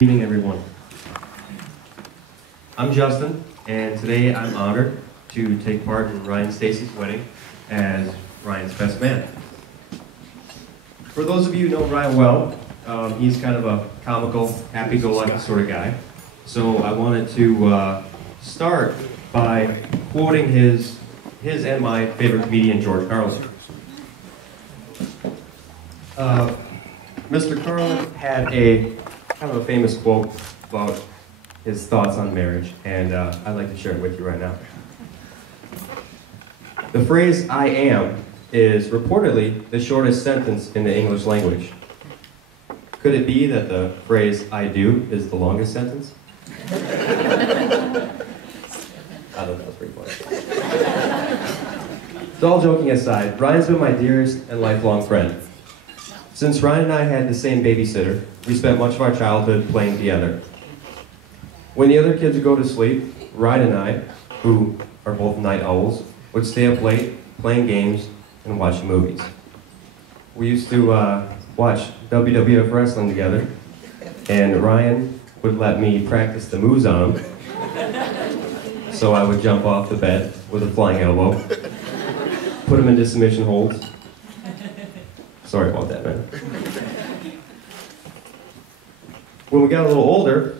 Good evening, everyone. I'm Justin, and today I'm honored to take part in Ryan Stacy's wedding as Ryan's best man. For those of you who know Ryan well, he's kind of a comical, happy-go-lucky sort of guy. So I wanted to start by quoting his and my favorite comedian, George Carlin. Mr. Carlin had a kind of a famous quote about his thoughts on marriage, and I'd like to share it with you right now. The phrase "I am" is reportedly the shortest sentence in the English language. Could it be that the phrase "I do" is the longest sentence? I thought that was pretty funny. So all joking aside, Ryan's been my dearest and lifelong friend. Since Ryan and I had the same babysitter, we spent much of our childhood playing together. When the other kids would go to sleep, Ryan and I, who are both night owls, would stay up late playing games and watching movies. We used to watch WWF wrestling together, and Ryan would let me practice the moves on him. So I would jump off the bed with a flying elbow, put him into submission holds. Sorry about that, man. When we got a little older,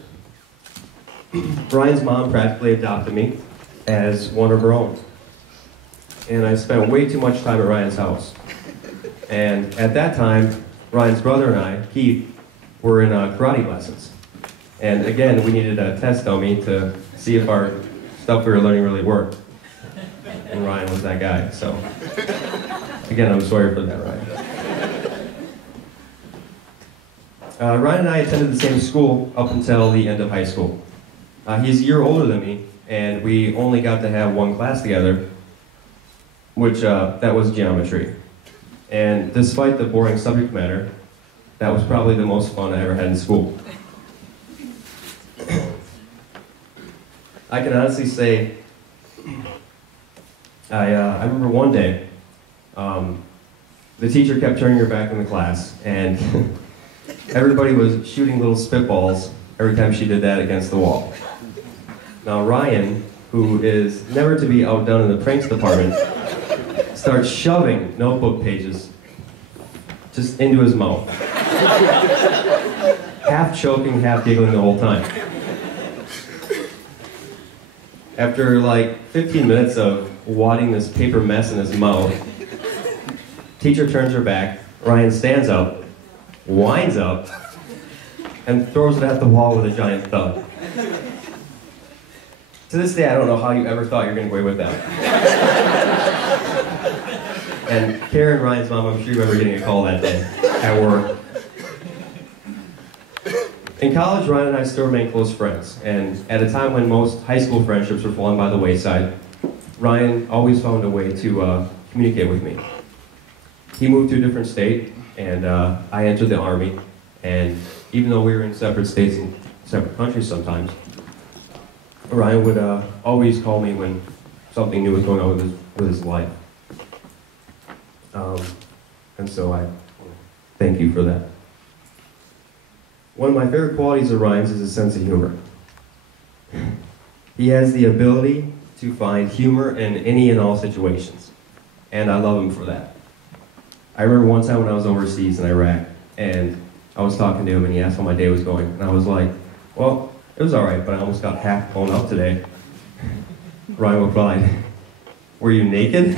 Ryan's mom practically adopted me as one of her own. And I spent way too much time at Ryan's house. And at that time, Ryan's brother and I, Keith, were in karate lessons. And again, we needed a test dummy to see if our stuff we were learning really worked. And Ryan was that guy, so again, I'm sorry for that, Ryan. Ryan and I attended the same school up until the end of high school. He's a year older than me, and we only got to have one class together, which that was geometry. And despite the boring subject matter, that was probably the most fun I ever had in school. I can honestly say, I remember one day, the teacher kept turning her back in the class, and everybody was shooting little spitballs every time she did that against the wall. Now Ryan, who is never to be outdone in the pranks department, starts shoving notebook pages just into his mouth. Half choking, half giggling the whole time. After like 15 minutes of wadding this paper mess in his mouth, teacher turns her back, Ryan stands up, winds up, and throws it at the wall with a giant thud. To this day, I don't know how you ever thought you were going to get away with that. And Karen, Ryan's mom, I'm sure you remember getting a call that day at work. In college, Ryan and I still remain close friends, and at a time when most high school friendships were falling by the wayside, Ryan always found a way to communicate with me. He moved to a different state, and I entered the Army, and even though we were in separate states and separate countries sometimes, Ryan would always call me when something new was going on with his life. And so I thank you for that. One of my favorite qualities of Ryan's is his sense of humor. He has the ability to find humor in any and all situations, and I love him for that. I remember one time when I was overseas in Iraq, and I was talking to him, and he asked how my day was going, and I was like, well, it was all right, but I almost got half blown up today. Ryan replied, were you naked?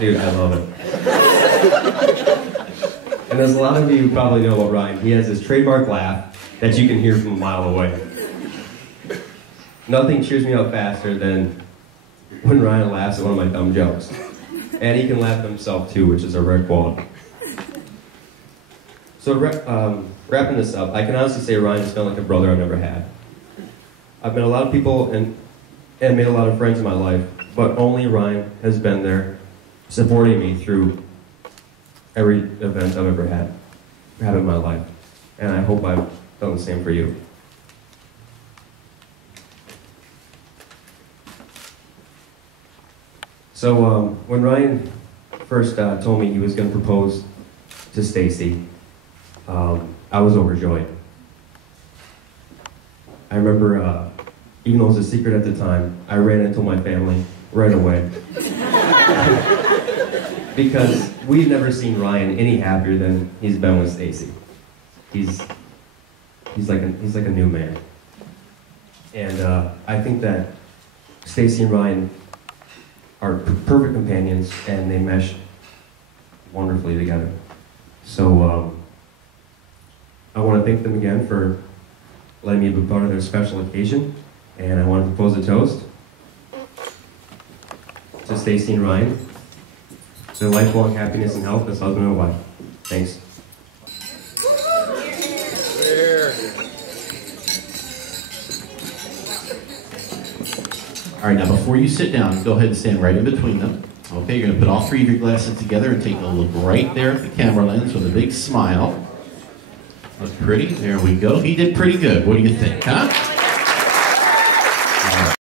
Dude, I love it. And as a lot of you probably know about Ryan, he has this trademark laugh that you can hear from a mile away. Nothing cheers me up faster than when Ryan laughs at one of my dumb jokes. And he can laugh at himself too, which is a rare quality. So wrapping this up, I can honestly say Ryan has been like a brother I've never had. I've met a lot of people and made a lot of friends in my life, but only Ryan has been there supporting me through every event I've ever had in my life. And I hope I've done the same for you. So when Ryan first told me he was going to propose to Stacy, I was overjoyed. I remember, even though it was a secret at the time, I ran and told my family right away. Because we've never seen Ryan any happier than he's been with Stacy. He's like a new man. And I think that Stacy and Ryan are perfect companions, and they mesh wonderfully together. So I want to thank them again for letting me be part of their special occasion, and I want to propose a toast to Stacy and Ryan, their lifelong happiness and health as husband and wife. Thanks. All right, now before you sit down, go ahead and stand right in between them. Okay, you're going to put all three of your glasses together and take a look right there at the camera lens with a big smile. Look pretty. There we go. He did pretty good. What do you think, huh?